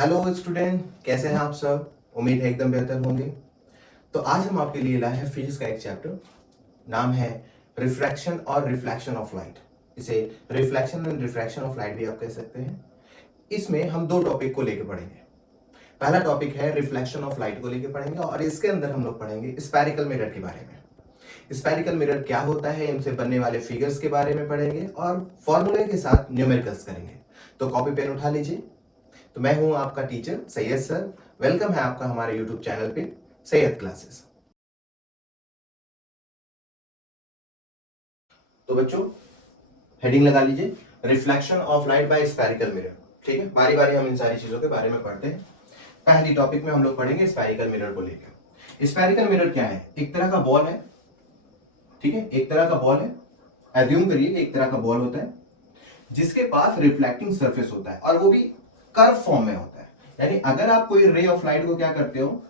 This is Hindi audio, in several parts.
हेलो स्टूडेंट, कैसे हैं आप सब। उम्मीद है एकदम बेहतर होंगे। तो आज हम आपके लिए लाए हैं फिजिक्स का एक चैप्टर। नाम है रिफ्रैक्शन और रिफ्लेक्शन ऑफ लाइट। इसे reflection and refraction of light भी आप कह सकते हैं। इसमें हम दो टॉपिक को लेकर पढ़ेंगे। पहला टॉपिक है रिफ्लेक्शन ऑफ लाइट को लेकर पढ़ेंगे और इसके अंदर हम लोग पढ़ेंगे स्फेरिकल मिरर के बारे में। स्फेरिकल मिरर क्या होता है, इनसे बनने वाले फिगर्स के बारे में पढ़ेंगे और फॉर्मूले के साथ न्यूमेरिकल्स करेंगे। तो कॉपी पेन उठा लीजिए। तो मैं हूं आपका टीचर सैयद सर। वेलकम है आपका हमारे यूट्यूब चैनल पे सैयद क्लासेस। तो बच्चों हेडिंग लगा लीजिए, reflection of light by spherical mirror. ठीक है, बारी बारी हम इन सारी चीजों के बारे में पढ़ते हैं। पहली टॉपिक में हम लोग पढ़ेंगे स्फेरिकल मिरर को लेकर। स्फेरिकल मिरर क्या है? एक तरह का बॉल है। ठीक है, एक तरह का बॉल है। एज्यूम करिए एक तरह का बॉल होता है जिसके पास रिफ्लेक्टिंग सरफेस होता है और वो भी कर्व फॉर्म में होता है। यानी अगर आप कोई रे ऑफ लाइट को क्या करते हो,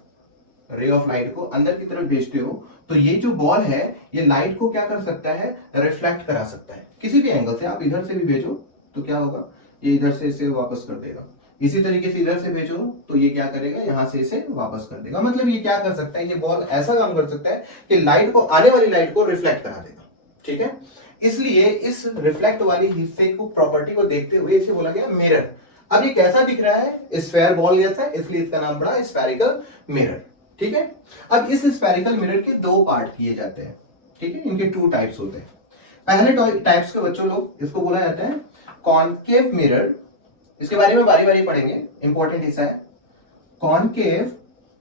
रे ऑफ लाइट को अंदर की तरफ भेजते हो, तो ये जो बॉल है ये लाइट को क्या कर सकता है, रिफ्लेक्ट करा सकता है किसी भी एंगल से। आप इधर से भी भेजो तो क्या होगा, ये इधर से इसे वापस कर देगा। इसी तरीके से इधर से भेजो तो ये क्या करेगा, यहां से इसे वापस कर देगा। मतलब ये क्या कर सकता है, ये बॉल ऐसा काम कर सकता है कि लाइट को, आने वाली लाइट को रिफ्लेक्ट करा देगा। ठीक है, इसलिए इस रिफ्लेक्ट वाली हिस्से को, प्रॉपर्टी को देखते हुए इसे बोला गया मिरर। अब ये कैसा दिख रहा है, स्फेयर बॉल जैसा, इसलिए इसका नाम पड़ा स्फेरिकल मिरर। ठीक है, अब इस स्फेरिकल मिरर के दो पार्ट किए जाते हैं। ठीक है, इनके टू टाइप्स होते हैं। पहले टाइप्स के बच्चों लोग इसको बोला जाता है कॉनकेव मिरर। इसके बारे में बारी बारी पढ़ेंगे, इंपॉर्टेंट हिस्सा है कॉनकेव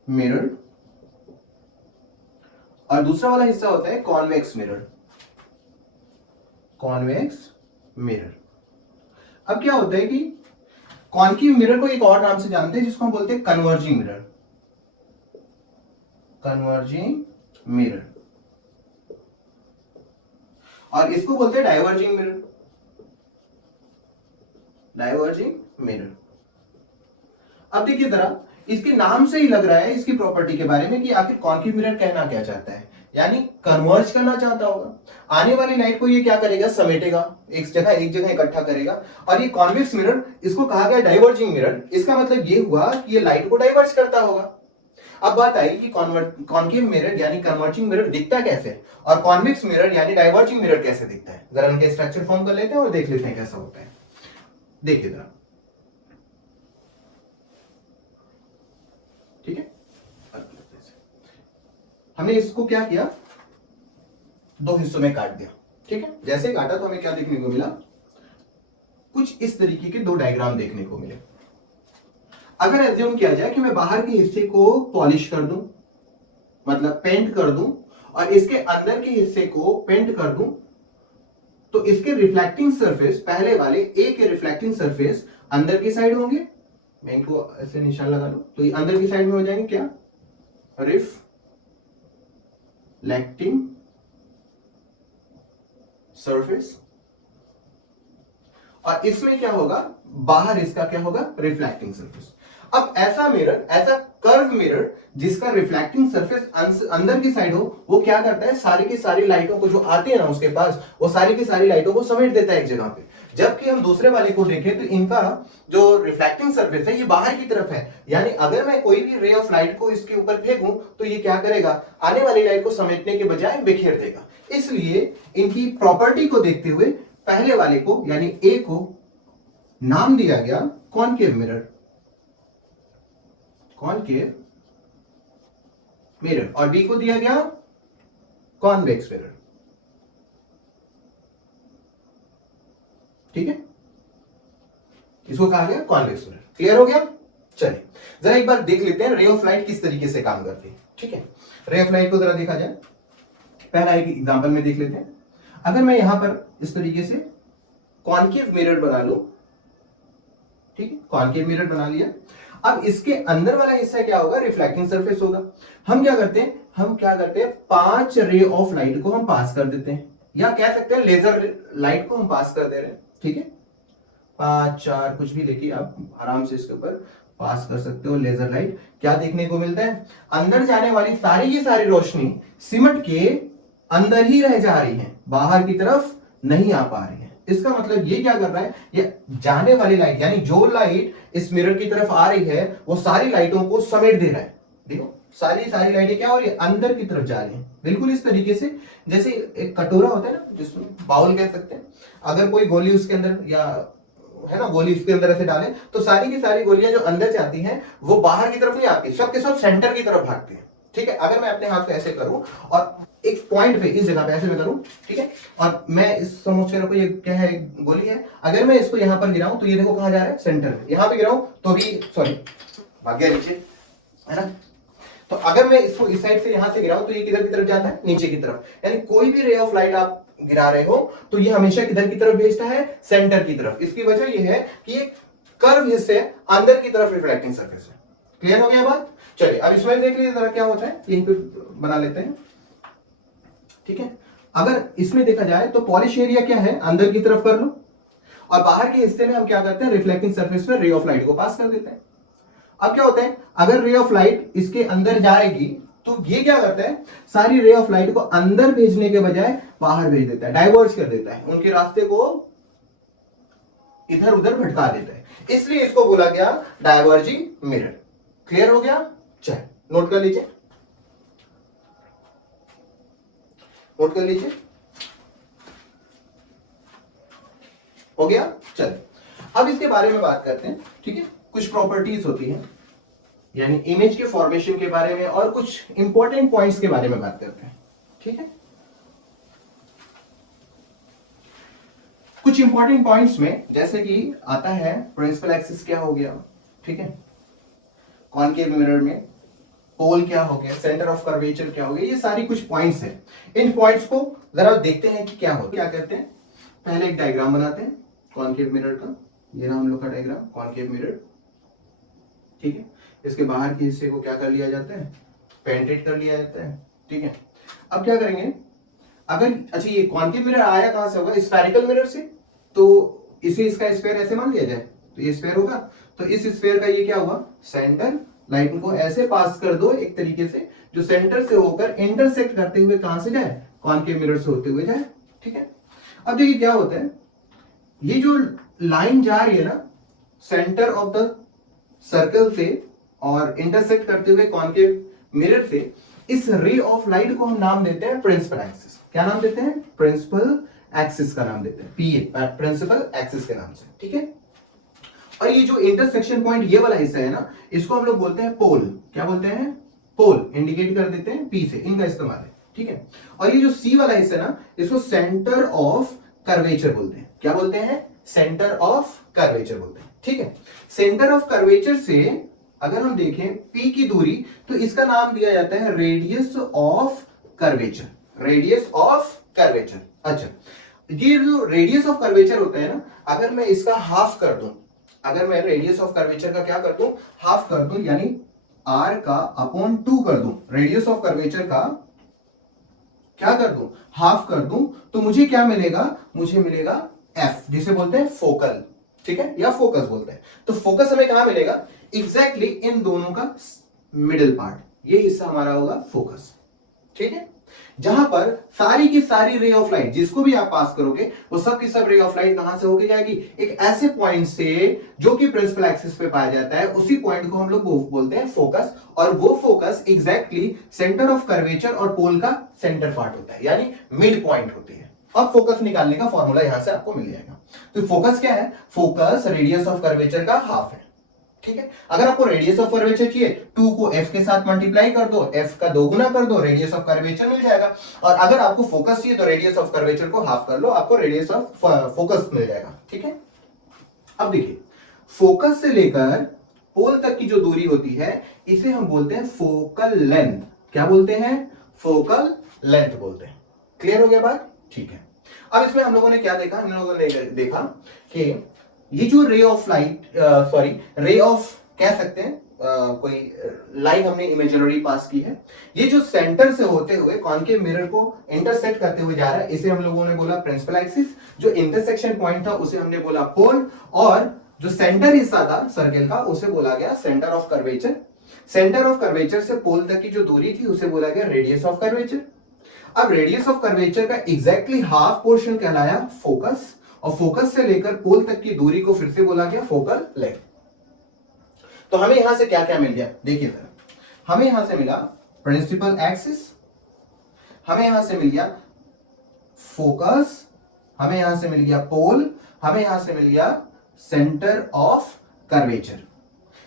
मिरर। और दूसरा वाला हिस्सा होता है कॉन्वेक्स मिरर। Convex mirror. अब क्या होता है कि कॉनकेव मिरर को एक और नाम से जानते हैं जिसको हम बोलते हैं कन्वर्जिंग मिरर। Converging mirror. और इसको बोलते हैं डाइवर्जिंग मिरर। Diverging mirror. अब देखिए जरा, इसके नाम से ही लग रहा है, इसकी प्रॉपर्टी के बारे में, कि आखिर कॉनकेव मिरर कहना क्या चाहता है। यानी कन्वर्ज करना चाहता होगा। आने वाली लाइट को ये क्या करेगा, समेटेगा, एक जगह इकट्ठा करेगा। और ये कॉन्वेक्स मिरर, इसको कहा गया डाइवर्जिंग मिरर। इसका मतलब ये हुआ कि ये लाइट को डाइवर्ज करता होगा। अब बात आई कि कॉनकेव मिरर यानी कन्वर्जिंग मिरर दिखता कैसे और कॉन्वेक्स मिरर यानी डाइवर्जिंग मिरर कैसे दिखता है। जरा उनके स्ट्रक्चर फॉर्म कर लेते हैं और देख लेते हैं कैसा होता है। देखिए जरा, ठीक है, हमने इसको क्या किया, दो हिस्सों में काट दिया। ठीक है, जैसे काटा तो हमें क्या देखने को मिला, कुछ इस तरीके के दो डायग्राम देखने को मिले। अगर एज्यूम किया जाए कि मैं बाहर के हिस्से को पॉलिश कर दूं, मतलब पेंट कर दूं, और इसके अंदर के हिस्से को पेंट कर दूं, तो इसके रिफ्लेक्टिंग सरफेस, पहले वाले ए के रिफ्लेक्टिंग सरफेस अंदर की साइड होंगे। मैं इनको ऐसे निशान लगा दूं तो ये अंदर की साइड में हो जाएंगे क्या, रिफ्लेक्टिंग सरफेस। और इसमें क्या होगा, बाहर इसका क्या होगा, रिफ्लेक्टिंग सरफेस। अब ऐसा मिरर, ऐसा कर्व मिरर जिसका रिफ्लेक्टिंग सरफेस अंदर की साइड हो, वो क्या करता है, सारी की सारी लाइटों को जो आती है ना उसके पास, वो सारी की सारी लाइटों को समेट देता है एक जगह पे। जबकि हम दूसरे वाले को देखें तो इनका जो रिफ्लेक्टिंग सरफेस है ये बाहर की तरफ है। यानी अगर मैं कोई भी रे ऑफ लाइट को इसके ऊपर फेंकूं तो ये क्या करेगा, आने वाली लाइट को समेटने के बजाय बिखेर देगा। इसलिए इनकी प्रॉपर्टी को देखते हुए पहले वाले को यानी ए को नाम दिया गया कॉनकेव मिरर। Concave mirror. और बी को दिया गया कॉन्वेक्स मिरर। ठीक है, इसको कहा गया कॉन्वेक्स मिरर। क्लियर हो गया। चलिए जरा एक बार देख लेते हैं रे ऑफ लाइट किस तरीके से काम करती है। ठीक है, रे ऑफ लाइट को जरा देखा जाए। पहला एक एग्जांपल में देख लेते हैं। अगर मैं यहां पर इस तरीके से कॉनकेव मिरर बना लूं, ठीक है, कॉनकेव मिरर बना लिया। अब इसके अंदर वाला हिस्सा क्या होगा, रिफ्लेक्टिंग सरफेस होगा। हम क्या करते हैं 5 रे ऑफ लाइट को हम पास कर देते हैं, या कह सकते हैं लेजर लाइट को हम पास कर दे रहे हैं। ठीक है, 5 4 कुछ भी लेके आप आराम से इसके ऊपर पास कर सकते हो लेजर लाइट। क्या देखने को मिलता है, अंदर जाने वाली सारी की सारी रोशनी सिमट के अंदर ही रह जा रही है, बाहर की तरफ नहीं आ पा रही है। इसका मतलब ये क्या कर रहा है, ये जाने वाली लाइट यानी जो लाइट इस मिरर की तरफ आ रही है वो सारी लाइटों को समेट दे रहा है। देखो सारी लाइटें क्या हो रही है, अंदर की तरफ जा रही है, बिल्कुल इस तरीके से जैसे एक कटोरा होता है ना, जिसमें बाउल कह सकते हैं, अगर कोई गोली उसके अंदर या है ना गोली उसके अंदर ऐसे डाले तो सारी की सारी गोलियां जो अंदर जाती हैं वो बाहर की तरफ नहीं आती, सब के सब सेंटर की तरफ भागती है। ठीक है, अगर मैं अपने हाथ को ऐसे करूं और एक पॉइंट पे इस जगह पे ऐसे मैं करूं, ठीक है, और मैं इस समझ के रखो ये क्या है, गोली है, अगर मैं इसको यहां पर गिराऊं तो ये देखो कहां जा रहा है, सेंटर में। यहां पे गिराऊं तो भी सॉरी भाग गया नीचे, है ना। तो अगर मैं इसको इस साइड से यहां से गिराऊं तो ये किधर की तरफ जाता है, नीचे की तरफ। यानी कोई भी रे ऑफ लाइट आप गिरा रहे हो तो ये हमेशा किधर की तरफ भेजता है, सेंटर की तरफ। इसकी वजह ये है कि ये कर्व हिस्से अंदर की तरफ रिफ्लेक्टिंग सरफेस है। क्लियर हो गया बात? चलिए अब इसमें देख लीजिए जरा क्या होता है, यहीं पे बना लेते हैं। ठीक है, अगर इसमें देखा जाए तो पॉलिश एरिया क्या है, अंदर की तरफ कर लो, और बाहर के हिस्से में हम क्या करते हैं, रिफ्लेक्टिंग सरफेस पे रे ऑफ लाइट को पास कर देते हैं। अब क्या होता है, अगर रे ऑफ लाइट इसके अंदर जाएगी तो ये क्या करता है, सारी रे ऑफ लाइट को अंदर भेजने के बजाय बाहर भेज देता है, डाइवर्ज कर देता है, उनके रास्ते को इधर उधर भटका देता है, इसलिए इसको बोला गया डाइवर्जिंग मिरर। क्लियर हो गया? चलिए नोट कर लीजिए, नोट कर लीजिए, हो गया। चलिए अब इसके बारे में बात करते हैं। ठीक है, कुछ प्रॉपर्टीज होती हैं, यानी इमेज के फॉर्मेशन के बारे में और कुछ इंपॉर्टेंट पॉइंट्स के बारे में बात करते हैं। ठीक है, कुछ इंपॉर्टेंट पॉइंट्स में जैसे कि आता है प्रिंसिपल एक्सिस क्या हो गया, ठीक है, कॉनकेव मिरर में पोल क्या हो गया, सेंटर ऑफ कर्वेचर क्या हो गया, ये सारी कुछ पॉइंट्स हैं। इन पॉइंट्स को जरा देखते हैं कि क्या होता है। क्या करते हैं, पहले एक डायग्राम बनाते हैं कॉनकेव मिरर का, ये रहा हम लोग का डायग्राम कॉनकेव मिरर। ठीक है, इसके बाहर के हिस्से को क्या कर लिया जाता है, पेंटेड कर लिया जाता है। ठीक है, अब क्या करेंगे, अगर अच्छा ये कॉनकेव मिरर आया कहां से होगा, स्फेरिकल मिरर से, तो इसे इसका स्फीयर ऐसे मान लिया जाए तो ये स्फीयर होगा, तो इस स्फीयर का ये क्या हुआ, सेंटर, लाइट को ऐसे पास कर दो एक तरीके से जो सेंटर से होकर इंटरसेक्ट करते हुए कहां से जाए, कॉनकेव मिरर से होते हुए जाए। ठीक है, अब देखिए क्या होता है, ये जो लाइन जा रही है ना सेंटर ऑफ द सर्कल से और इंटरसेक्ट करते हुए कॉनकेव मिरर से, इस रे ऑफ लाइट को हम नाम देते हैं प्रिंसिपल एक्सिस। क्या नाम देते हैं, प्रिंसिपल एक्सिस का नाम देते हैं, पीए, प्रिंसिपल एक्सिस के नाम से। ठीक है, और ये जो इंटरसेक्शन पॉइंट ये वाला हिस्सा है ना, इसको हम लोग बोलते हैं पोल। क्या बोलते हैं, पोल, इंडिकेट कर देते हैं पी से, इनका इस्तेमाल है। ठीक है, और ये जो सी वाला हिस्सा है ना, इसको सेंटर ऑफ कर्वेचर बोलते हैं। क्या बोलते हैं, सेंटर ऑफ कर्वेचर बोलते हैं। ठीक है, सेंटर ऑफ कर्वेचर से अगर हम देखें P की दूरी तो इसका नाम दिया जाता है radius of curvature, radius of curvature. अच्छा, ये जो रेडियस ऑफ कर्वेचर होता है ना, अगर मैं इसका हाफ कर दूं, अगर मैं रेडियस ऑफ कर्वेचर का क्या कर दूं, हाफ कर दूं, यानी r का अपॉन 2 कर दूं, रेडियस ऑफ कर्वेचर का क्या कर दूं, हाफ कर दूं, तो मुझे क्या मिलेगा, मुझे मिलेगा f, जिसे बोलते हैं फोकल। ठीक है, या फोकस बोलते हैं। तो फोकस हमें कहां मिलेगा, एग्जैक्टली इन दोनों का मिडिल पार्ट, ये हिस्सा हमारा होगा फोकस। ठीक है, जहां पर सारी की सारी रे ऑफ लाइट जिसको भी आप पास करोगे वो सब की सब रे ऑफ लाइट कहां से होके जाएगी, एक ऐसे पॉइंट से जो कि प्रिंसिपल एक्सिस पे पाया जाता है, उसी पॉइंट को हम लोग बोलते हैं फोकस, और वो focus exactly centre of curvature और पोल का सेंटर पार्ट होता है, यानी मिड पॉइंट होती है। अब फोकस निकालने का फॉर्मूला यहां से आपको मिल जाएगा। तो फोकस क्या है, फोकस रेडियस ऑफ कर्वेचर का हाफ है। ठीक है, अगर आपको रेडियस ऑफ कर्वेचर चाहिए, 2 को f के साथ मल्टीप्लाई कर दो, f का 2 गुना कर दो, रेडियस ऑफ कर्वेचर मिल जाएगा। और अगर आपको फोकस चाहिए तो रेडियस ऑफ कर्वेचर को हाफ कर लो, आपको रेडियस ऑफ फोकस मिल जाएगा। ठीक है, अब देखिए फोकस से लेकर पोल तक की जो दूरी होती है इसे हम बोलते हैं फोकल लेंथ। क्या बोलते हैं, फोकल लेंथ बोलते हैं। क्लियर हो गया बात? ठीक है, अब इसमें हम लोगों ने क्या देखा, हम लोगों ने देखा कि ये जो रे of light sorry ray of कह सकते हैं कोई लाइन हमने इमेजिनरी पास की है, ये जो सेंटर से होते हुए कॉनकेव मिरर को इंटरसेक्ट करते हुए जा रहा है, इसे हम लोगों ने बोला प्रिंसिपल एक्सिस। जो इंटरसेक्शन पॉइंट था उसे हमने बोला पोल, और जो सेंटर हिस्सा था सर्कल का उसे बोला गया centre of curvature. Centre of curvature से पोल तक की जो दूरी थी उसे बोला गया रेडियस ऑफ कर्वेचर। अब रेडियस ऑफ कर्वेचर का एग्जैक्टली हाफ पोर्शन कहलाया फोकस, और फोकस से लेकर पोल तक की दूरी को फिर से बोला गया फोकल लेंथ। तो हमें यहां से क्या क्या मिल गया, देखिए जरा, हमें यहां से मिला प्रिंसिपल एक्सिस, हमें यहां से मिल गया फोकस, हमें यहां से मिल गया पोल, हमें यहां से मिल गया सेंटर ऑफ कर्वेचर,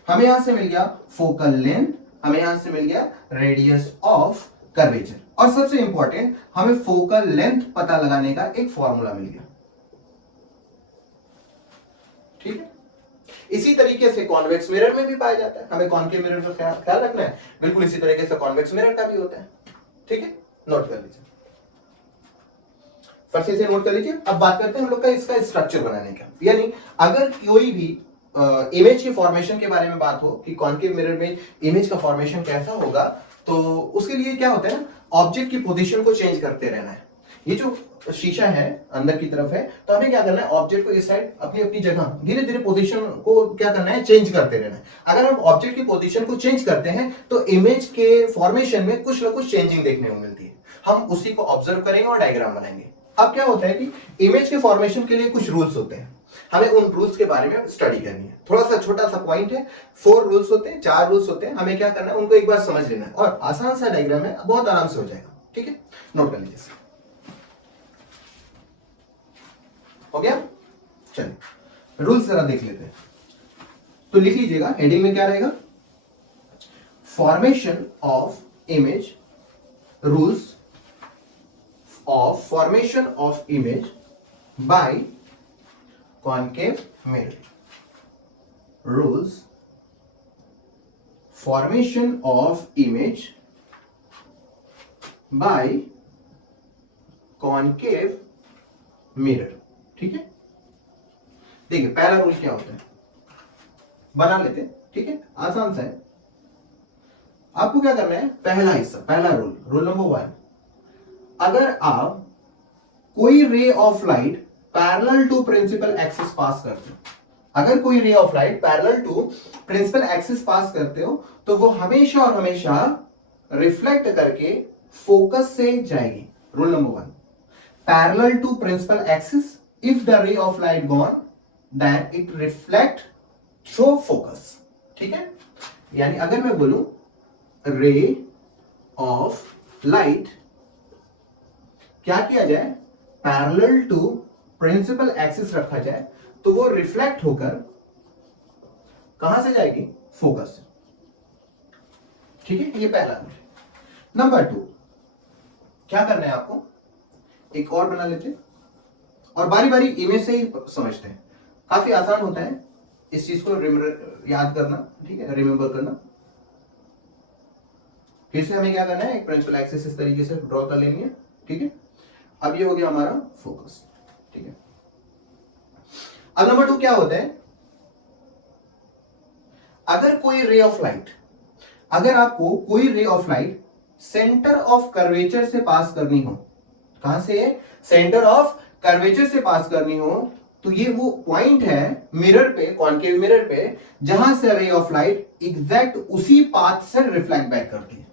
हमें यहां से मिल गया फोकल लेंथ, हमें यहां से मिल गया रेडियस ऑफ कर्वेचर, और सबसे इंपॉर्टेंट हमें फोकल लेंथ पता लगाने का एक फॉर्मूला मिल गया। ठीक है, इसी तरीके से कॉन्वेक्स मिरर में भी पाया जाता है, हमें कॉन्केव मिरर का ख्याल रखना है, बिल्कुल इसी तरीके से कॉन्वेक्स मिरर का भी होता है। ठीक है, नोट कर लीजिए, फर्स्ट से नोट कर लीजिए। अब बात करते हैं हम लोग का इसका स्ट्रक्चर बनाने का, यानी अगर कोई भी इमेज की फॉर्मेशन के बारे में बात हो कि कॉन्केव मिरर में इमेज का फॉर्मेशन कैसा होगा, तो उसके लिए क्या होता है ना, ऑब्जेक्ट की पोजीशन को चेंज करते रहना है। ये जो शीशा है अंदर की तरफ है, तो हमें क्या करना है, ऑब्जेक्ट को इस साइड अपनी अपनी जगह धीरे धीरे पोजीशन को क्या करना है, चेंज करते रहना है। अगर हम ऑब्जेक्ट की पोजीशन को चेंज करते हैं तो इमेज के फॉर्मेशन में कुछ ना कुछ चेंजिंग देखने को मिलती है, हम उसी को ऑब्जर्व करेंगे और डायग्राम बनाएंगे। अब क्या होता है कि इमेज के फॉर्मेशन के लिए कुछ रूल्स होते हैं, हमें उन रूल्स के बारे में स्टडी करनी है। थोड़ा सा छोटा सा पॉइंट है, 4 रूल्स होते हैं, 4 रूल्स होते हैं, हमें क्या करना है, उनको एक बार समझ लेना है, और आसान सा डायग्राम है, बहुत आराम से हो जाएगा। ठीक है, नोट कर लीजिए, हो गया। चलिए रूल्स जरा देख लेते हैं, तो लिख लीजिएगा, हेडिंग में क्या रहेगा, formation of image, rules of formation of image by concave mirror, rules formation of image by concave mirror। ठीक है, देखिए पहला रूल क्या होता है, बना लेते हैं। ठीक है, आसान सा है, आपको क्या करना है, पहला हिस्सा, पहला रूल, रूल नंबर 1, अगर आप कोई ray of light parallel to principal axis pass करते हो, अगर कोई ray of light parallel to principal axis pass करते हो, तो वो हमेशा और हमेशा रिफ्लेक्ट करके फोकस से जाएगी। Rule number 1, parallel to principal axis, if the ray of light gone then it reflect through focus. ठीक है, यानी अगर मैं बोलूं रे ऑफ लाइट क्या किया जाए, पैरेलल टू प्रिंसिपल एक्सिस रखा जाए, तो वो रिफ्लेक्ट होकर कहां से जाएगी, फोकस से। ठीक है, ये पहला रूल। नंबर 2, क्या करना है आपको, एक और बना लेते हैं और बारी बारी इमेज से ही समझते हैं, काफी आसान होता है इस चीज को याद करना। ठीक है, रिमेंबर करना। फिर से हमें क्या करना है, एक प्रिंसिपल एक्सिस इस तरीके से ड्रॉ कर लेनी है। ठीक है, अब ये हो गया हमारा फोकस। ठीक है, अब नंबर 2 क्या होता है, अगर कोई रे ऑफ लाइट, अगर आपको कोई ray of light centre of curvature से पास करनी हो, कहां से, सेंटर ऑफ कर्वेचर से पास करनी हो, तो ये वो पॉइंट है मिरर पे, कॉन्केव मिरर पे, जहां से रे ऑफ लाइट एग्जैक्ट उसी पाथ से रिफ्लेक्ट बैक करती है,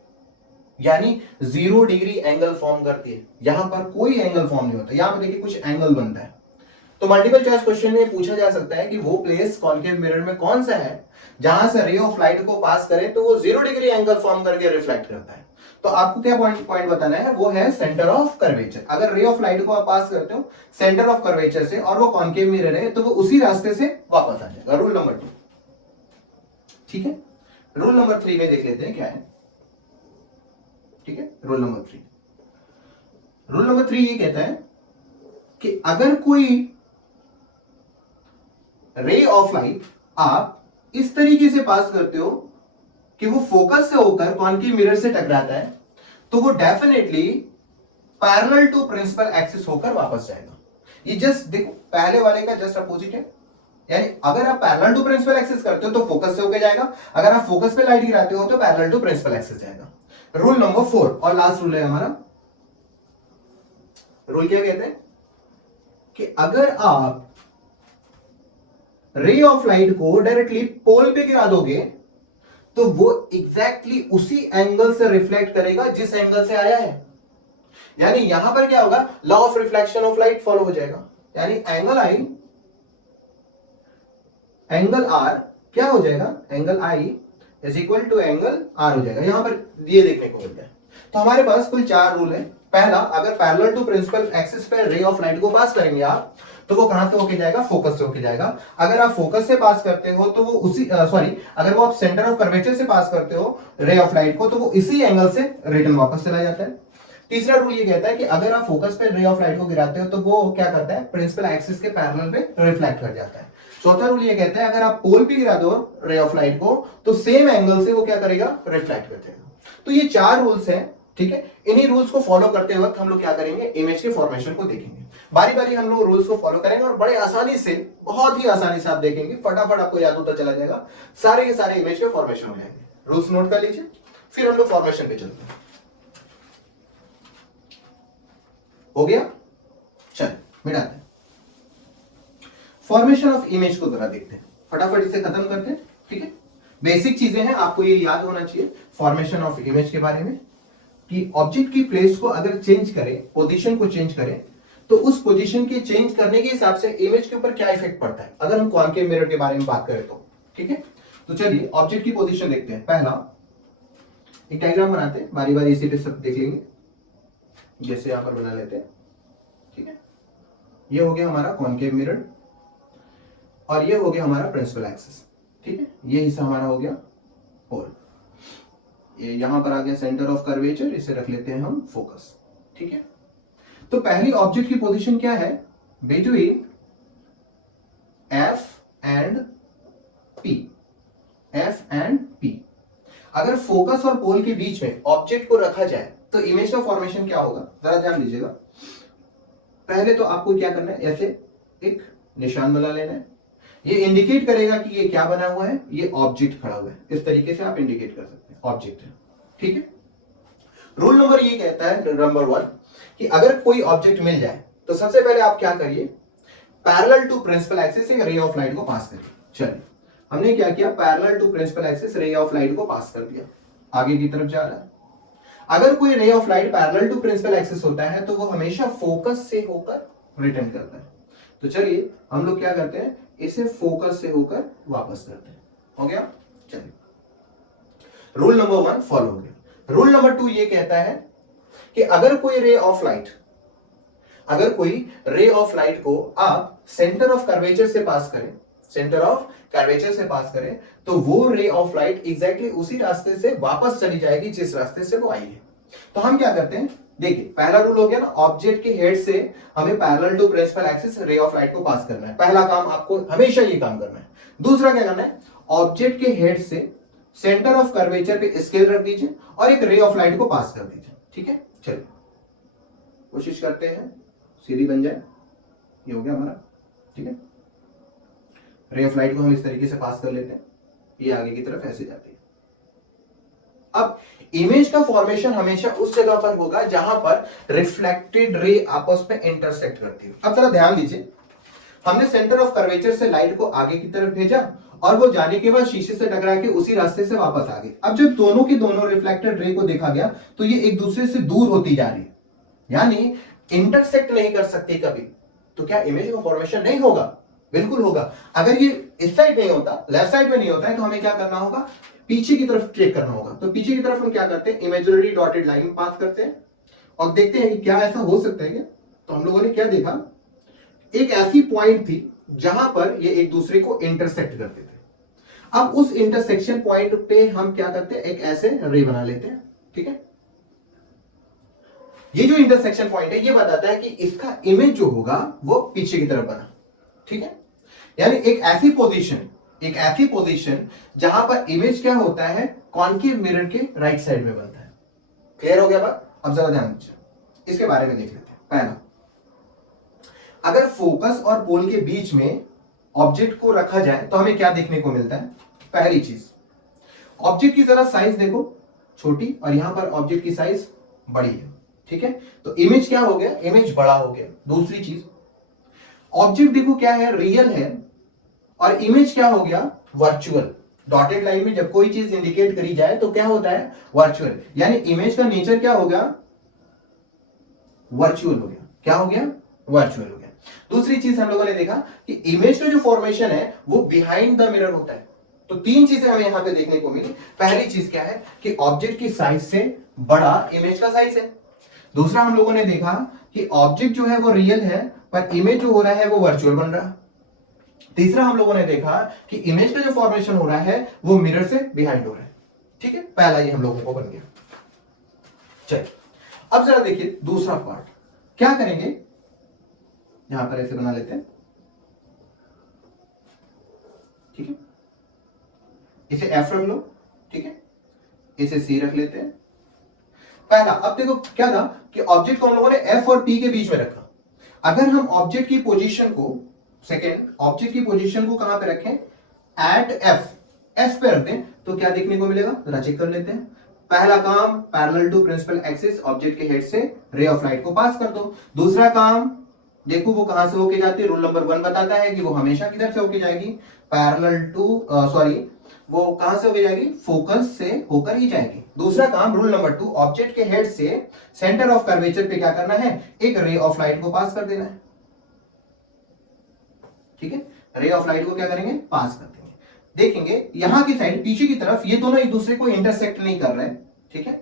यानी 0 डिग्री एंगल फॉर्म करती है। यहां पर कोई एंगल फॉर्म नहीं होता, यहां पर देखिए कुछ एंगल बनता है। तो मल्टीपल चॉइस क्वेश्चन में पूछा जा सकता है कि वो प्लेस कॉन्केव मिरर में कौन सा है जहां से रे ऑफ लाइट को पास करे तो वो 0 डिग्री एंगल फॉर्म करके रिफ्लेक्ट करता है। तो आपको क्या पॉइंट बताना है, वो है सेंटर ऑफ कर्वेचर। अगर रे ऑफ लाइट को आप पास करते हो सेंटर ऑफ कर्वेचर से और वो कॉन्केव मिरर है, तो वो उसी रास्ते से वापस आ जाएगा। Rule number 2। ठीक है, रूल नंबर 3 में देख लेते हैं क्या है। ठीक है, रूल नंबर 3, रूल नंबर 3 ये कहता है कि अगर कोई रे ऑफ लाइट आप इस तरीके से पास करते हो कि वो फोकस से होकर कॉन्केव मिरर से टकराता है, तो वो definitely parallel to principal axis होकर वापस जाएगा। ये जस्ट देखो, पहले वाले का जस्ट अपोजिट है, यानी अगर आप पैरेलल टू प्रिंसिपल एक्सिस करते हो तो फोकस से होकर जाएगा, अगर आप फोकस पे लाइट गिराते हो तो पैरेलल टू प्रिंसिपल एक्सिस जाएगा। रूल नंबर 4 और लास्ट रूल है हमारा। रूल क्या कहते हैं कि अगर आप रे ऑफ लाइट को डायरेक्टली पोल पे गिरा दोगे तो वो एग्जैक्टली उसी एंगल से रिफ्लेक्ट करेगा जिस एंगल से आया है, यानी यहां पर क्या होगा, law of reflection of light follow हो जाएगा। यानी एंगल आर क्या हो जाएगा, angle i is equal to angle r हो जाएगा। यहां पर ये देखने को मिलता है। तो हमारे पास कुल 4 रूल है। पहला, अगर पैरेलल टू प्रिंसिपल एक्सिस पे रे ऑफ लाइट को पास करेंगे आप, तो वो कहां से होके जाएगा, फोकस से होके जाएगा। अगर आप फोकस से पास करते हो तो वो उसी अगर वो आप सेंटर ऑफ कर्वेचर से पास करते हो रे ऑफ लाइट को, तो वो इसी एंगल से रिटर्न वापस चला जाता है। तीसरा रूल ये कहता है कि अगर आप फोकस पे रे ऑफ लाइट को गिराते हो तो वो क्या करता है, प्रिंसिपल एक्सिस के पैरेलल पे रिफ्लेक्ट कर जाता है। चौथा रूल ये कहता है अगर आप पोल पे गिरा दो रे ऑफ लाइट को तो सेम एंगल से वो क्या करेगा, रिफ्लेक्ट कर जाएगा। तो ये 4 रूल्स हैं, ठीक है। इन्हीं रूल्स को फॉलो करते वक्त हम लोग क्या करेंगे, इमेज के फॉर्मेशन को देखेंगे। बारी बारी हम लोग रूल्स को फॉलो करेंगे और बड़े आसानी से, बहुत ही आसानी से आप देखेंगे, फटाफट आपको याद होता चला जाएगा, सारे के सारे इमेज के फॉर्मेशन हो जाएंगे। रूल्स नोट कर लीजिए, फिर हम लोग फॉर्मेशन पे चलते हैं। हो गया, चल मिटाते हैं। फॉर्मेशन ऑफ इमेज को जरा देखते हैं, फटाफट इसे खत्म करते हैं, ठीक है। बेसिक चीजें हैं, आपको ये याद होना चाहिए फॉर्मेशन ऑफ इमेज के बारे में, कि ऑब्जेक्ट की प्लेस को अगर चेंज करें, पोजीशन को चेंज करें, तो उस पोजीशन के चेंज करने के हिसाब से इमेज के ऊपर क्या इफेक्ट पड़ता है, अगर हम कॉनकेव मिरर के बारे में बात करें तो, ठीक है। तो चलिए ऑब्जेक्ट की पोजीशन देखते हैं। पहला एक डायग्राम बनाते हैं, बारी बारी इसी पे सब देख लेंगे, जैसे यहां पर बना लेते हैं, ठीक है। ये हो गया हमारा कॉनकेव मिरर और ये हो गया हमारा प्रिंसिपल एक्सिस, ठीक है। ये हिस्सा हमारा हो गया होल, ये यहां पर आ गया सेंटर ऑफ कर्वेचर, इसे रख लेते हैं हम फोकस, ठीक है। तो पहली ऑब्जेक्ट की पोजीशन क्या है, between F and P, F and P. अगर फोकस और पोल के बीच में ऑब्जेक्ट को रखा जाए तो इमेज का फॉर्मेशन क्या होगा, जरा ध्यान दीजिएगा। पहले तो आपको क्या करना है, ऐसे एक निशान बना लेना है, ये इंडिकेट करेगा कि ये क्या बना हुआ है, ये ऑब्जेक्ट खड़ा हुआ है। इस तरीके से आप इंडिकेट कर सकते हैं, ऑब्जेक्ट है, ठीक है। रूल नंबर ये कहता है, नंबर 1, कि अगर कोई ऑब्जेक्ट मिल जाए तो सबसे पहले आप क्या करिए, पैरेलल टू प्रिंसिपल एक्सिस एक रे ऑफ लाइट को पास करिए। चलिए हमने क्या किया, parallel to principal axis ray of light को पास कर दिया, आगे की तरफ जा रहा है। अगर कोई ray of light parallel to principal axis होता है तो वो हमेशा फोकस से होकर रिटर्न करता है। तो चलिए हम लोग क्या करते हैं, इसे फोकस से होकर वापस करते हैं। हो गया, चलिए रूल नंबर 1 फॉलो हो गया। रूल नंबर 2 ये कहता है कि अगर कोई रे ऑफ लाइट को आप सेंटर ऑफ कर्वेचर से पास करें, तो वो रे ऑफ लाइट एग्जैक्टली उसी रास्ते से वापस चली जाएगी जिस रास्ते से वो आई है। तो हम क्या करते हैं, देखिए पहला रूल हो गया ना, ऑब्जेक्ट के हेड से हमें parallel to principal axis ray of light को पास करना है। पहला काम आपको हमेशा ये काम करना है। दूसरा क्या करना है, ऑब्जेक्ट के हेड से सेंटर ऑफ कर्वेचर पे स्केल रख दीजिए और एक रे ऑफ लाइट को पास कर दीजिए, ठीक है। चलिए कोशिश करते हैं सीधी बन जाए, ये हो गया हमारा, ठीक है। रे ऑफ लाइट को हम इस तरीके से पास कर लेते हैं, ये आगे की तरफ ऐसे जाती है। अब इमेज का फॉर्मेशन हमेशा उस जगह पर होगा जहां पर रिफ्लेक्टेड रे आपस में इंटरसेक्ट करती है। अब जरा ध्यान दीजिए, हमने सेंटर ऑफ कर्वेचर से लाइट को आगे की तरफ भेजा और वो जाने के बाद शीशे से टकरा के उसी रास्ते से वापस आ गई। अब जब दोनों की दोनों रिफ्लेक्टेड रे को देखा गया तो ये एक दूसरे से दूर होती जा रही है, यानी इंटरसेक्ट नहीं कर सकती कभी। तो क्या इमेज का फॉर्मेशन नहीं होगा? बिल्कुल होगा। अगर ये इस साइड नहीं होता, लेफ्ट साइड में नहीं होता है, तो हमें क्या करना होगा, पीछे की तरफ ट्रेक करना होगा। तो पीछे की तरफ हम क्या करते हैं, इमेजिनरी डॉटेड लाइन पास करते हैं और देखते हैं कि क्या ऐसा हो सकता है क्या। तो हम लोगों ने क्या देखा, एक ऐसी पॉइंट थी जहां पर ये एक दूसरे को इंटरसेक्ट करते थे। अब उस इंटरसेक्शन पॉइंट पे हम क्या करते हैं, एक ऐसे रे बना लेते हैं, ठीक है। ये जो इंटरसेक्शन पॉइंट है ये बताता है कि इसका इमेज जो होगा वो पीछे की तरफ बना, ठीक है। यानी एक ऐसी पोजीशन जहां पर इमेज क्या होता है, कॉनकेव मिरर के राइट साइड में बनता है। क्लियर हो गया बात? अब जरा ध्यान दीजिए, इसके बारे में देख लेते हैं। पहला, अगर फोकस और पोल के बीच में ऑब्जेक्ट को रखा जाए तो हमें क्या देखने को मिलता है। पहली चीज, ऑब्जेक्ट की जरा साइज देखो, छोटी, और यहां पर ऑब्जेक्ट की साइज बड़ी है, ठीक है। तो इमेज क्या हो गया, इमेज बड़ा हो गया। दूसरी चीज, ऑब्जेक्ट देखो क्या है, रियल है, और इमेज क्या हो गया, वर्चुअल। डॉटेड लाइन में जब कोई चीज इंडिकेट करी जाए तो क्या होता है, वर्चुअल। यानी इमेज का नेचर क्या हो गया, वर्चुअल हो गया। क्या हो गया, वर्चुअल हो गया। दूसरी चीज हम लोगों ने देखा कि इमेज का जो फॉर्मेशन है वो बिहाइंड द मिरर होता है। तो तीन चीजें हमें यहां पे देखने को मिली। पहली चीज क्या है कि ऑब्जेक्ट की साइज से बड़ा इमेज का साइज है। दूसरा हम लोगों ने देखा कि ऑब्जेक्ट जो है वो रियल है पर इमेज जो हो रहा है वो वर्चुअल बन रहा है। तीसरा हम लोगों ने देखा कि इमेज का जो फॉर्मेशन हो रहा है वो मिरर से बिहाइंड हो रहा है। ठीक है, पहला ये हम लोगों को बन गया। चलिए अब जरा देखिए दूसरा पार्ट क्या करेंगे। यहां पर ऐसे बना लेते हैं, ठीक है, इसे एफ रख लो, ठीक है, इसे सी रख लेते हैं। पहला, अब देखो क्या था कि ऑब्जेक्ट को हम लोगों ने एफ और पी के बीच में रखा। अगर हम ऑब्जेक्ट की पोजीशन को, सेकेंड, ऑब्जेक्ट की पोजीशन को कहां पे रखें, एट एफ, एफ पे रखते हैं तो क्या देखने को मिलेगा, जरा चेक कर लेते हैं। पहला काम, parallel to principal axis object के हेड से रे ऑफ लाइट को पास कर दो। दूसरा काम देखो वो कहां से होके जाती है, रूल नंबर 1 बताता है कि वो हमेशा किधर से होके जाएगी, पैरेलल टू, सॉरी, वो कहां से होके जाएगी, फोकस से होकर ही जाएगी। दूसरा काम, रूल नंबर 2, ऑब्जेक्ट के हेड से सेंटर ऑफ कर्वेचर पे क्या करना है, एक रे ऑफ लाइट को पास कर देना है। ठीक है, रे ऑफ लाइट को क्या करेंगे, पास कर देंगे। देखेंगे यहां की साइड, पीछे की तरफ, ये दोनों एक दूसरे को इंटरसेक्ट नहीं कर रहे हैं। ठीक है,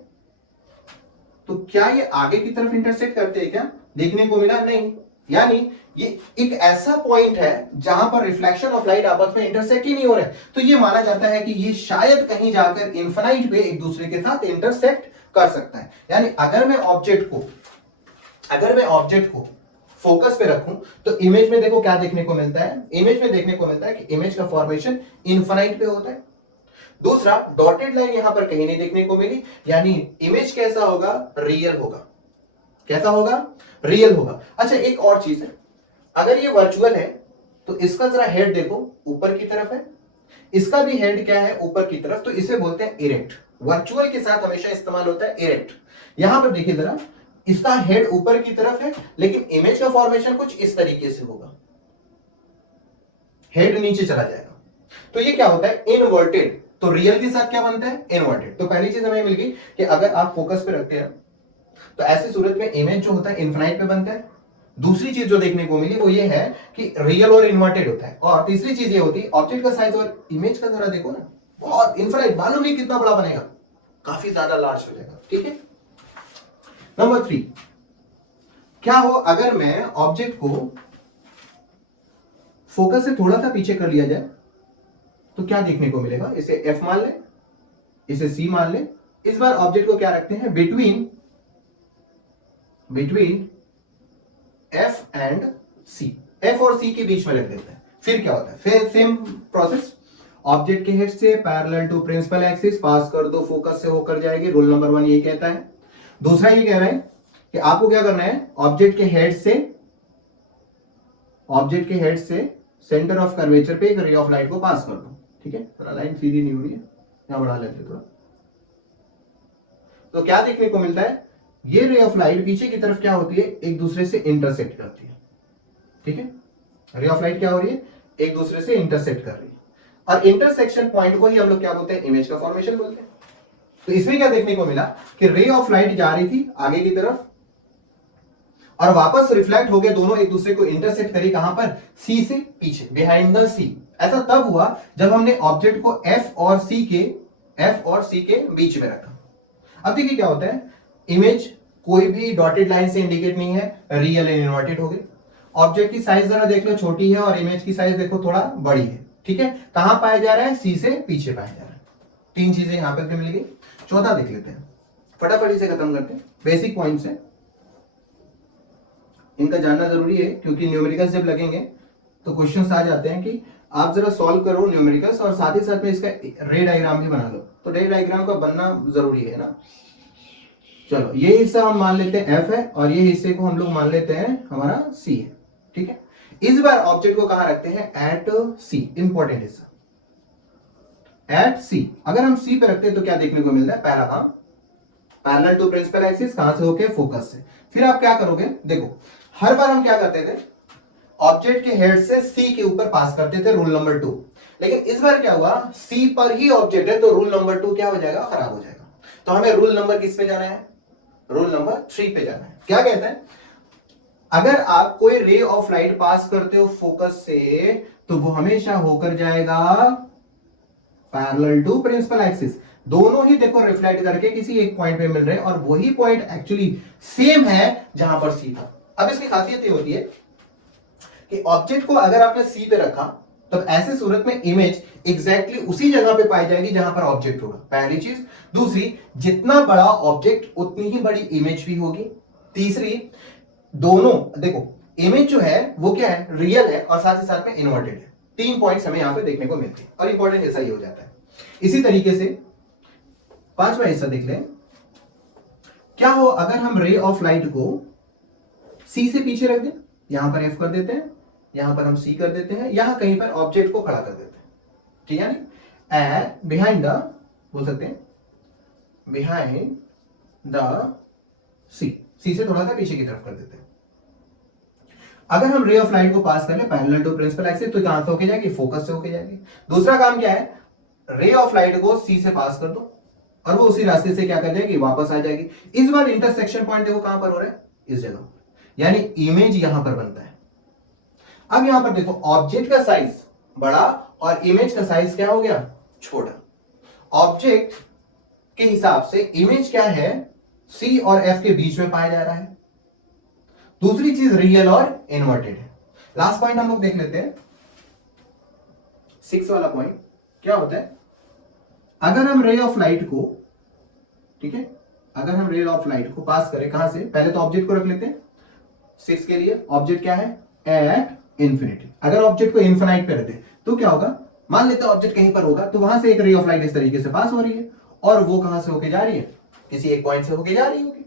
तो क्या ये आगे की तरफ इंटरसेक्ट करते हैं, क्या देखने को मिला, नहीं। यानी ये एक ऐसा पॉइंट है जहां पर रिफ्लेक्शन ऑफ लाइट आपस में इंटरसेक्ट ही नहीं हो रहा है। तो ये माना जाता है कि ये शायद कहीं जाकर इनफाइनाइट पे एक दूसरे के साथ इंटरसेक्ट कर सकता है। यानी अगर मैं ऑब्जेक्ट को फोकस पे रखूं तो इमेज में देखो क्या देखने को मिलता है, इमेज में देखने को मिलता है कि इमेज का फॉर्मेशन इनफाइनाइट पे होता है। दूसरा, डॉटेड लाइन यहां पर कहीं नहीं देखने को मिली, यानी इमेज कैसा होगा, रियल होगा। कैसा होगा, रियल होगा। अच्छा एक और चीज है, अगर ये वर्चुअल है तो इसका जरा हेड देखो ऊपर की तरफ है, इसका भी हेड क्या है, ऊपर की तरफ, तो इसे बोलते हैं इरेक्ट। वर्चुअल के साथ हमेशा इस्तेमाल होता है इरेक्ट। यहां पर देखिए जरा, इसका हेड ऊपर की तरफ है लेकिन इमेज का फॉर्मेशन कुछ इस तरीके से होगा, हेड नीचे चला जाएगा। तो ये क्या होता है, इनवर्टेड। तो रियल के साथ क्या बनता है, इनवर्टेड। तो पहली चीज हमें मिल गई कि अगर आप फोकस पे रखते हैं तो ऐसी सूरत में इमेज जो होता है इनफाइनाइट पे बनता है। दूसरी चीज जो देखने को मिली वो ये है कि रियल और इन्वर्टेड होता है। और तीसरी चीज ये होती है, ऑब्जेक्ट का साइज और इमेज का जरा देखो ना, बहुत इनफाइनाइट, मालूम नहीं कितना बड़ा बनेगा, काफी ज्यादा लार्ज हो जाएगा। ठीक है, नंबर 3, क्या हो अगर मैं ऑब्जेक्ट को फोकस से थोड़ा सा पीछे कर लिया जाए तो क्या देखने को मिलेगा, इसे एफ मान ले, इसे सी मान ले। इस बार ऑब्जेक्ट को क्या रखते हैं, between F and C, F और सी के बीच में रख देते हैं। फिर क्या होता है, फिर सेम प्रोसेस, ऑब्जेक्ट के हेड से parallel to principal axis pass कर दो, फोकस से होकर जाएगी। रूल नंबर 1 ये कहता है। दूसरा ये कह रहा है कि आपको क्या करना है, ऑब्जेक्ट के हेड से सेंटर ऑफ कर्वेचर पे एक रे ऑफ लाइट को पास कर दो। ठीक है, थोड़ा लाइन सीधी नहीं हो रही है, यहां बढ़ा लेते थोड़ा। तो क्या देखने को मिलता है, ये रे ऑफ लाइट पीछे की तरफ क्या होती है, एक दूसरे से इंटरसेक्ट करती है। ठीक है, रे ऑफ लाइट क्या हो रही है, एक दूसरे से इंटरसेक्ट कर रही है। और इंटरसेक्शन पॉइंट को ही हम लोग क्या बोलते हैं, इमेज का फॉर्मेशन बोलते हैं। तो इसमें क्या देखने को मिला कि रे ऑफ लाइट जा रही थी आगे की तरफ और वापस रिफ्लेक्ट होकर दोनों एक दूसरे को इंटरसेक्ट करी, कहां पर, सी से पीछे, बिहाइंड द सी। ऐसा तब हुआ जब हमने ऑब्जेक्ट को एफ और सी के बीच में रखा। अब देखिए क्या होता है, इमेज कोई भी डॉटेड लाइन से इंडिकेट नहीं है, रियल एंड इन्वर्टेड हो गई। ऑब्जेक्ट की साइज जरा देख लो, छोटी है, और इमेज की साइज देखो थोड़ा बड़ी है। ठीक है, कहां पाया जा रहा है, सी से पीछे पाया जा रहा है। तीन चीजें यहां पर मिल गई। चौथा देख लेते हैं, फटाफट इसे खत्म करते हैं। बेसिक पॉइंट्स है, इनका जानना जरूरी है क्योंकि न्यूमेरिकल्स जब लगेंगे तो क्वेश्चंस आ जाते हैं कि आप जरा सॉल्व करो न्यूमेरिकल्स और साथ ही साथ में इसका रे डायग्राम भी बना लो। तो रे डायग्राम का बनना जरूरी है ना। चलो ये हिस्सा हम मान लेते हैं एफ है और ये हिस्से को हम लोग मान लेते हैं हमारा सी है। ठीक है, इस बार ऑब्जेक्ट को कहां रखते हैं, एट सी, इंपॉर्टेंट हिस्सा, एट सी। अगर हम सी पे रखते हैं तो क्या देखने को मिलता है, पहला काम, पैरेलल टू प्रिंसिपल एक्सिस, कहां से होके, फोकस से। फिर आप क्या करोगे, देखो हर बार हम क्या करते थे, ऑब्जेक्ट के हेड से सी के ऊपर पास करते थे, रूल नंबर 2। लेकिन इस बार क्या हुआ, सी पर ही ऑब्जेक्ट है तो रूल नंबर 2 क्या हो जाएगा, खराब हो जाएगा। तो हमें रूल नंबर किस पे जाना है, रूल नंबर 3 पे जाना है। क्या कहता है, अगर आप कोई रे ऑफ लाइट पास करते हो फोकस से तो वो हमेशा होकर जाएगा पैरेलल टू प्रिंसिपल एक्सिस। दोनों ही देखो रिफ्लेक्ट करके किसी एक पॉइंट पे मिल रहे हैं और वही पॉइंट एक्चुअली सेम है जहां पर सी था। अब इसकी खासियत ये होती है कि ऑब्जेक्ट को अगर आपने सी पे रखा तब ऐसे सूरत में इमेज एग्जैक्टली उसी जगह पे पाई जाएगी जहां पर ऑब्जेक्ट होगा, पहली चीज। दूसरी, जितना बड़ा ऑब्जेक्ट उतनी ही बड़ी इमेज भी होगी। तीसरी, दोनों देखो इमेज जो है वो क्या है, रियल है और साथ ही साथ में इन्वर्टेड है। 3 पॉइंट्स हमें यहां पे देखने को मिलते हैं और इंपॉर्टेंट ऐसा ही हो जाता है। इसी तरीके से 5वां हिस्सा देख लें। क्या हो अगर हम रे ऑफ लाइट को सी से पीछे रख दें, यहां पर एफ कर देते हैं, यहां पर हम सी कर देते हैं, यहां कहीं पर ऑब्जेक्ट को खड़ा कर देते हैं, ठीक है ना, बिहाइंड द, बोल सकते हैं बिहाइंड द सी, सी से थोड़ा सा पीछे की तरफ कर देते हैं। अगर हम रे ऑफ लाइट को पास कर ले पैरेलल टू प्रिंसिपल एक्सिस तो कहां से होके जाएगी, फोकस से होके जाएगी। दूसरा काम क्या है, रे ऑफ लाइट को सी से पास कर दो और वो उसी रास्ते से क्या कर जाएगी, वापस आ जाएगी। इस बार इंटरसेक्शन पॉइंट देखो कहां पर हो रहा है, इस जगह, यानी इमेज यहां पर बनता है। अब यहां पर देखो ऑब्जेक्ट का साइज बड़ा और इमेज का साइज क्या हो गया, छोटा। ऑब्जेक्ट के हिसाब से इमेज क्या है, सी और एफ के बीच में पाया जा रहा है। दूसरी चीज रियल और इन्वर्टेड है। लास्ट पॉइंट हम लोग देख लेते हैं, 6 वाला पॉइंट क्या होता है। अगर हम रे ऑफ लाइट को, ठीक है, अगर हम रे ऑफ लाइट को पास करें कहां से, पहले तो ऑब्जेक्ट को रख लेते हैं 6 के लिए। ऑब्जेक्ट क्या है, एट इंफिनिटी। अगर ऑब्जेक्ट को इन्फिनाइट पे रखते तो क्या होगा, मान लेते हैं ऑब्जेक्ट कहीं पर होगा तो वहां से एक रे ऑफ लाइट इस तरीके से पास हो रही है और वो कहां से होके जा रही है, किसी एक पॉइंट से होके जा रही होगी।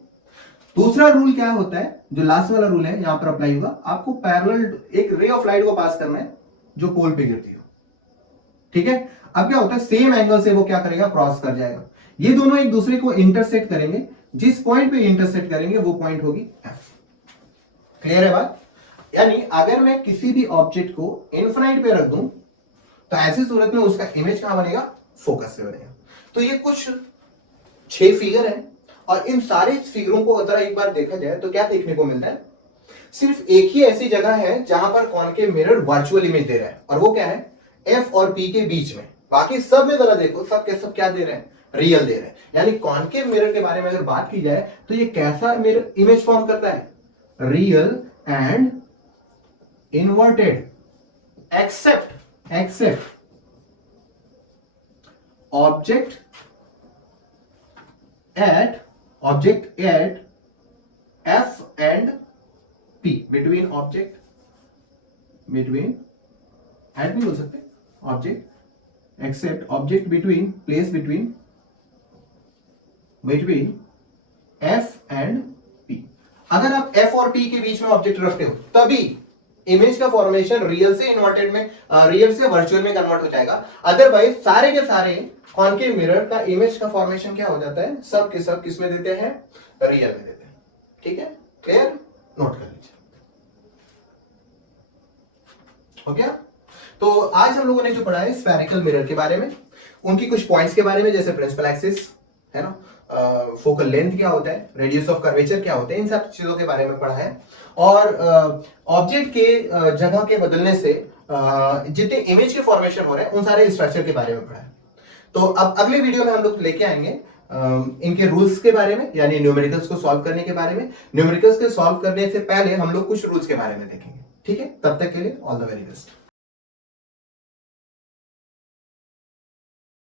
दूसरा रूल क्या होता है, जो लास्ट वाला रूल है यहां पर अप्लाई होगा, आपको पैरेलल एक रे ऑफ लाइट को पास करना है जो पोल पे गिरती हो, ठीक है। अब क्या होता है, सेम एंगल से वो क्या करेगा, क्रॉस कर जाएगा। ये दोनों एक दूसरे को इंटरसेक्ट करेंगे, जिस पॉइंट पे इंटरसेक्ट करेंगे वो पॉइंट होगी एफ। क्लियर है बात। यानी अगर मैं किसी भी ऑब्जेक्ट को इनफिनाइट पे रख दूं तो ऐसी सूरत में उसका इमेज कहां बनेगा, फोकस से बनेगा। तो ये कुछ 6 फिगर है और इन सारे फिगरों को अगर एक बार देखा जाए तो क्या देखने को मिलता है, सिर्फ एक ही ऐसी जगह है जहां पर कॉनकेव मिरर वर्चुअल इमेज दे रहा है और वो क्या है, एफ और पी के बीच में। बाकी सब में जरा देखो, सब के सब क्या दे रहे हैं, रियल दे रहे हैं। यानी कॉनकेव मिरर के बारे में अगर बात की जाए तो ये कैसा मिरर इमेज फॉर्म करता है, real and inverted, except object at F and P, between at भी बोल सकते, object except object between place between F and P. अगर आप एफ और पी के बीच में ऑब्जेक्ट रखते हो तभी इमेज का फॉर्मेशन रियल से इन्वर्टेड में, रियल से वर्चुअल में कन्वर्ट हो जाएगा। अदरवाइज सारे के सारे कॉनकेव मिरर का इमेज का फॉर्मेशन क्या हो जाता है, सब के सब किस में देते हैं, रियल में देते हैं। ठीक है, क्लियर, नोट कर लीजिए। हो गया। तो आज हम लोगों ने जो पढ़ा है स्फेरिकल मिरर के बारे में, उनकी कुछ पॉइंट्स के बारे में, जैसे प्रिंसिपल एक्सिस है ना, फोकल लेंथ क्या होता है, रेडियस ऑफ कर्वेचर क्या होते हैं, इन सब चीजों के बारे में पढ़ा है। और ऑब्जेक्ट के जगह के बदलने से जितने इमेज के फॉर्मेशन हो रहे हैं उन सारे स्ट्रक्चर के बारे में पढ़ा है। तो अब अगले वीडियो में हम लोग लेके आएंगे इनके रूल्स के बारे में, यानी न्यूमेरिकल्स को सॉल्व करने के बारे में। न्यूमेरिकल्स के सॉल्व करने से पहले हम लोग कुछ रूल्स के बारे में देखेंगे। ठीक है, तब तक के लिए ऑल द वेरी बेस्ट।